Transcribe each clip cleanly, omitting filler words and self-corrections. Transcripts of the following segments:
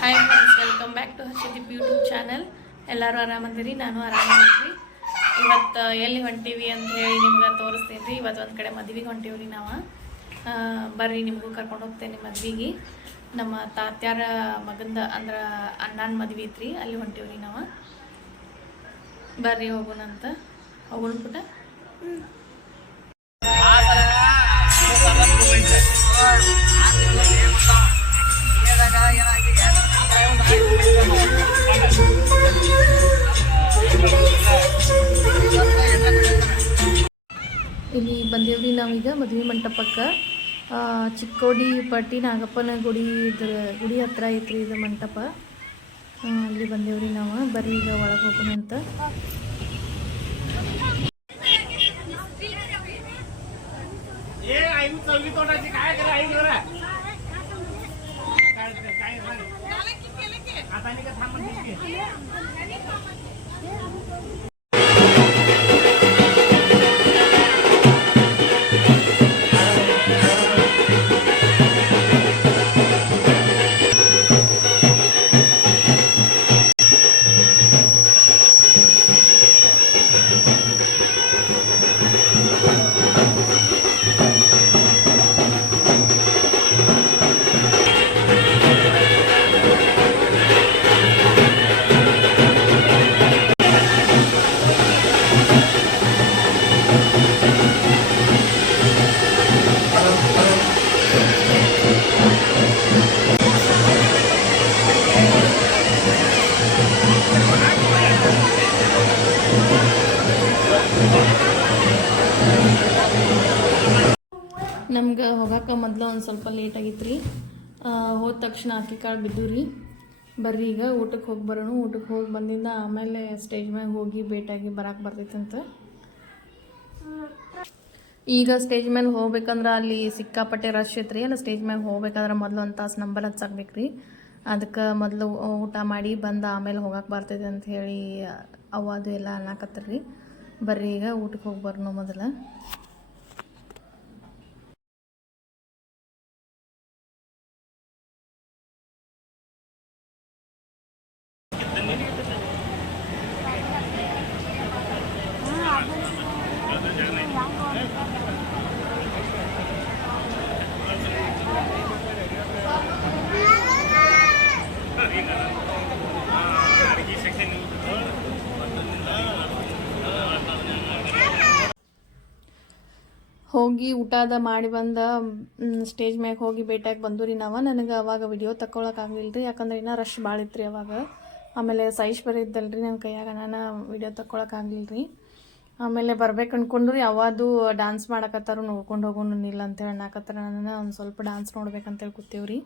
Hi friends, welcome back to Harshdeep YouTube channel. ಎಲ್ಲರೂ ಆರಾಮದಿರಿ, ನಾನು ಆರಾಮಿದ್ರಿ. ಇವತ್ತು ಎಲ್ಲಿ ಹೊಂಟೀವಿ ಅಂತ ಹೇಳಿ ನಿಮ್ಗೆ ತೋರಿಸ್ತೀನಿ ರೀ. ಇವತ್ತು ಒಂದು ಕಡೆ ಮದ್ವೆಗೆ ಹೊಂಟೀವಿ ರೀ ನಾವು. ಬರ್ರಿ, ನಿಮಗೂ ಕರ್ಕೊಂಡು ಹೋಗ್ತೇನೆ ಮದ್ವೆಗೆ. ನಮ್ಮ ತಾತ್ಯಾರ ಮಗಂದ ಅಂದ್ರೆ ಅಣ್ಣನ ಮದ್ವೆ ಐತ್ರಿ, ಅಲ್ಲಿ ಹೊಂಟೀವಿ ರೀ ನಾವು. ಬರ್ರಿ ಹೋಗೋಣಂತ. ಹೋಗೋಣ ಪುಟ. ಇಲ್ಲಿ ಬಂದೇವ್ರಿ ನಾವೀಗ ಮದುವೆ ಮಂಟಪಕ್ಕೆ. ಚಿಕ್ಕೋಡಿ ಪಟ್ಟಿ ನಾಗಪ್ಪನ ಗುಡಿ ಹತ್ರ ಐತ್ರಿ ಇದು ಮಂಟಪ. ಅಲ್ಲಿ ಬಂದೇವ್ರಿ ನಾವು. ಬರ್ರಿ ಈಗ ಒಳಗೆ ಹೋಗೋಣ ಅಂತ. ನಮ್ಗೆ ಹೋಗಕ್ಕೆ ಮೊದಲು ಒಂದು ಸ್ವಲ್ಪ ಲೇಟ್ ಆಗಿತ್ತು ರೀ. ಹೋದ ತಕ್ಷಣ ಅಕ್ಕಿ ಕಾಳು ಬಿದ್ದು ರೀ. ಬರ್ರಿ ಈಗ ಊಟಕ್ಕೆ ಹೋಗಿ ಬರೋಣ. ಊಟಕ್ಕೆ ಹೋಗಿ ಬಂದಿಂದ ಆಮೇಲೆ ಸ್ಟೇಜ್ ಮ್ಯಾಗೆ ಹೋಗಿ ಭೇಟಿಯಾಗಿ ಬರಕ್ಕೆ ಬರ್ತೈತಂತ. ಈಗ ಸ್ಟೇಜ್ ಮೇಲೆ ಹೋಗ್ಬೇಕಂದ್ರೆ ಅಲ್ಲಿ ಸಿಕ್ಕಾಪಟ್ಟೆ ರಶ್ ಐತ್ರಿ. ಅಲ್ಲಿ ಸ್ಟೇಜ್ ಮ್ಯಾಗೆ ಹೋಗ್ಬೇಕಾದ್ರೆ ಮೊದಲು ಒಂದು ತಾಸು ನಂಬರ್ ಹಚ್ಚಾಕ್ಬೇಕು ರೀ. ಅದಕ್ಕೆ ಮೊದಲು ಊಟ ಮಾಡಿ ಬಂದು ಆಮೇಲೆ ಹೋಗಕ್ಕೆ ಬರ್ತೈತೆ ಅಂತ ಹೇಳಿ ಅದು ಎಲ್ಲ ಅನ್ನಕತ್ತೀರಿ. ಬರ್ರಿ ಈಗ ಊಟಕ್ಕೆ ಹೋಗಿ ಬರೋಣ ಮೊದಲು. ಹೋಗಿ ಊಟದ ಮಾಡಿ ಬಂದ ಸ್ಟೇಜ್ ಮ್ಯಾಗೆ ಹೋಗಿ ಭೇಟಿಯಾಗಿ ಬಂದು ರೀ ನಾವು. ನನಗೆ ಅವಾಗ ವಿಡಿಯೋ ತಗೊಳಕ್ಕಾಗಲಿಲ್ಲ ರೀ, ಯಾಕಂದ್ರೆ ಇನ್ನೂ ರಶ್ ಭಾಳ ಇತ್ತು ರೀ ಅವಾಗ. ಆಮೇಲೆ ಸೈಜ್ ಬೇರೆ ಇದ್ದಲ್ಲ ರೀ ನನ್ನ ಕೈಯಾಗ, ನಾನು ವಿಡಿಯೋ ತಗೊಳಕ್ಕಾಗಲಿಲ್ಲ ರೀ. ಆಮೇಲೆ ಬರ್ಬೇಕು ಅನ್ಕೊಂಡು ರೀ ಯಾವುದು ಡ್ಯಾನ್ಸ್ ಮಾಡಕತ್ತಾರು, ನೋಡ್ಕೊಂಡು ಹೋಗೋಣ ಇಲ್ಲ ಅಂತೇಳಿ ಅನ್ನಕತ್ತಾರ. ನಾನು ಒಂದು ಸ್ವಲ್ಪ ಡ್ಯಾನ್ಸ್ ನೋಡ್ಬೇಕಂತೇಳಿ ಕೂತೀವಿ ರೀ.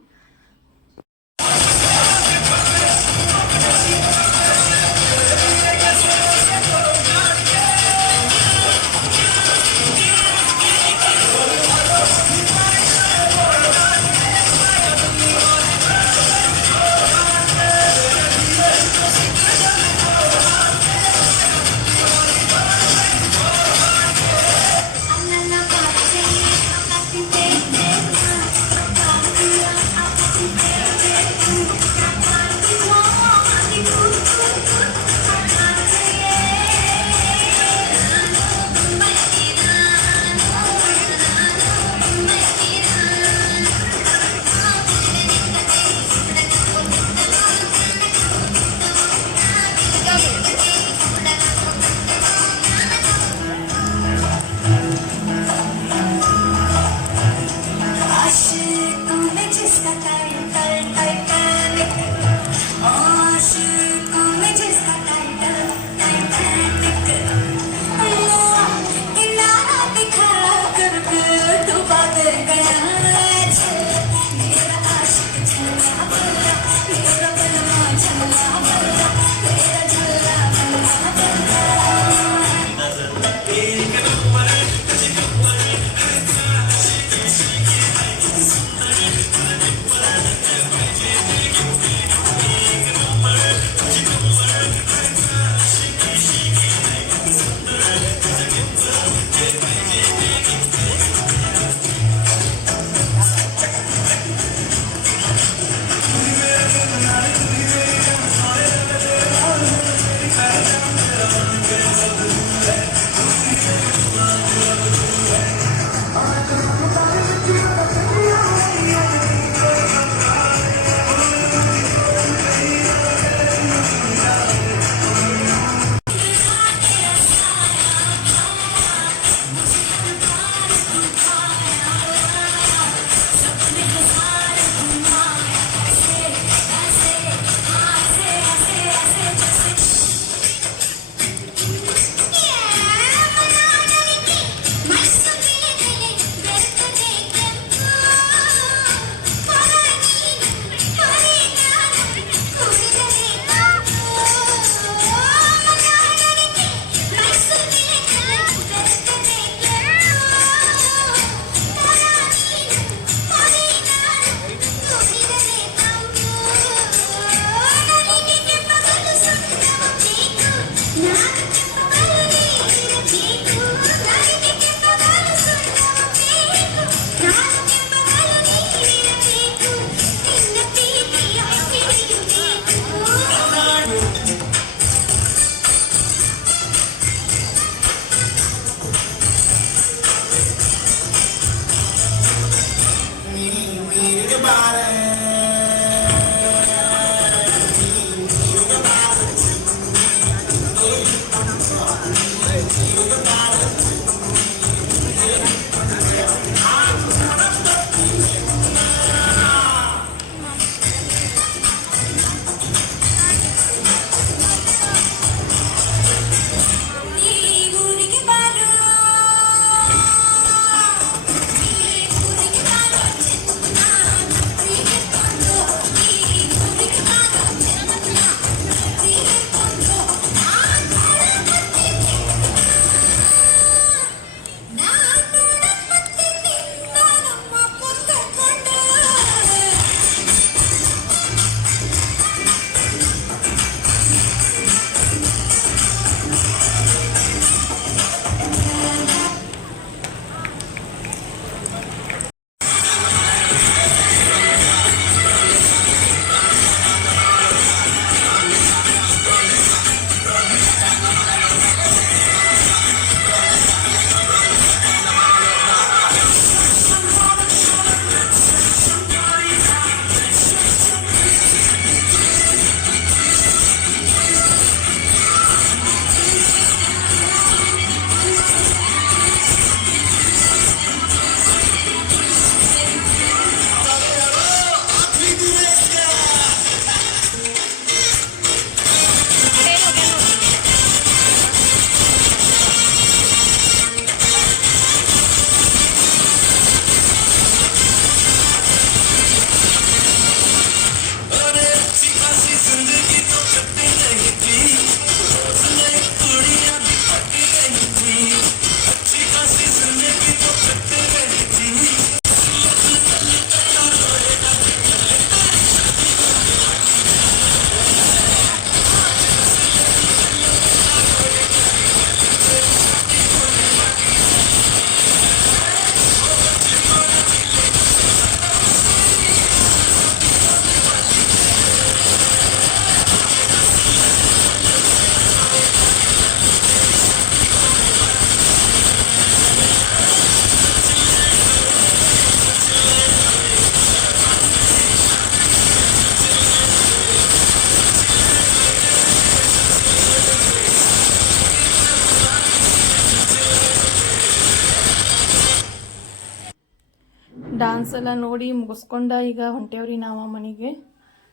ಡಾನ್ಸ್ ಎಲ್ಲ ನೋಡಿ ಮುಗಿಸ್ಕೊಂಡ ಈಗ ಹೊಂಟೇವ್ರಿ ನಾವು ಮನೆಗೆ.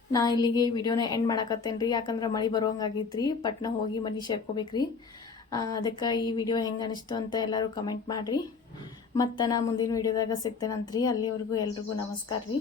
ನಾ ಇಲ್ಲಿಗೆ ವಿಡಿಯೋನ ಎಂಡ್ ಮಾಡಕತ್ತೇನೆ ರೀ, ಯಾಕಂದ್ರೆ ಮಳೆ ಬರೋಂಗಾಗೈತ್ರಿ. ಪಟ್ನ ಹೋಗಿ ಮನೆ ಸೇರ್ಕೋಬೇಕ್ರಿ. ಅದಕ್ಕೆ ಈ ವಿಡಿಯೋ ಹೆಂಗೆ ಅನಿಸ್ತು ಅಂತ ಎಲ್ಲರೂ ಕಮೆಂಟ್ ಮಾಡಿರಿ. ಮತ್ತು ನಾ ಮುಂದಿನ ವಿಡಿಯೋದಾಗ ಸಿಗ್ತೇನಂತ್ರಿ. ಅಲ್ಲಿವರೆಗೂ ಎಲ್ರಿಗೂ ನಮಸ್ಕಾರ ರೀ.